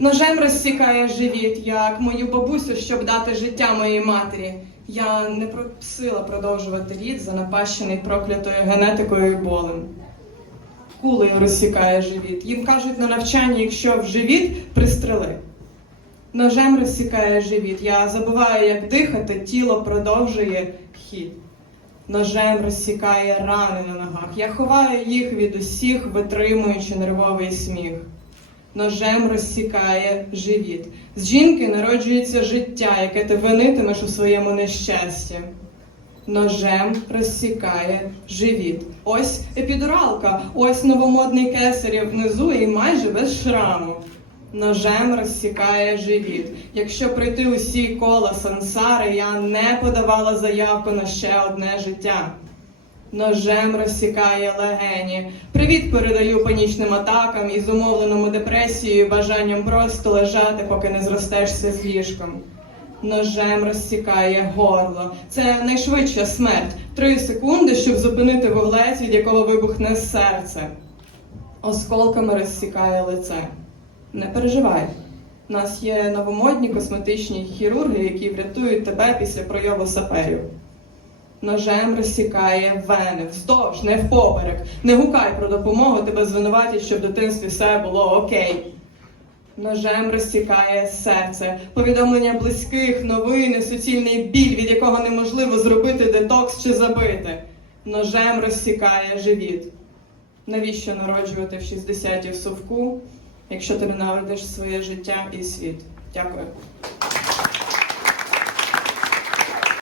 Ножем розсікає живіт, як мою бабусю, щоб дати життя моїй матері. Я не просила продовжувати рід, занапащений проклятою генетикою і болем. Кулею розсікає живіт. Їм кажуть на навчанні, якщо в живіт пристрели. Ножем розсікає живіт. Я забуваю, як дихати, тіло продовжує хід. Ножем розсікає рани на ногах. Я ховаю їх від усіх, витримуючи нервовий сміх. Ножем розсікає живіт. З жінки народжується життя, яке ти винитимеш у своєму нещасті. Ножем розсікає живіт. Ось епідуралка, ось новомодний кесарів внизу і майже без шраму. Ножем розсікає живіт. Якщо пройти усі кола сансари, я не подавала заявку на ще одне життя. Ножем розсікає легені. Привіт передаю панічним атакам і зумовленому депресією, бажанням просто лежати, поки не зростешся з ліжком. Ножем розсікає горло. Це найшвидша смерть. Три секунди, щоб зупинити вуглець, від якого вибухне серце. Осколками розсікає лице. Не переживай. У нас є новомодні косметичні хірурги, які врятують тебе після пройову саперів. Ножем розсікає вени, вздовж, не впоперек. Не гукай про допомогу, тебе звинуватять, що в дитинстві все було окей. Ножем розсікає серце, повідомлення близьких, новини, суцільний біль, від якого неможливо зробити детокс чи забити. Ножем розсікає живіт. Навіщо народжувати в 60 в совку, якщо ти ненавидиш своє життя і світ? Дякую.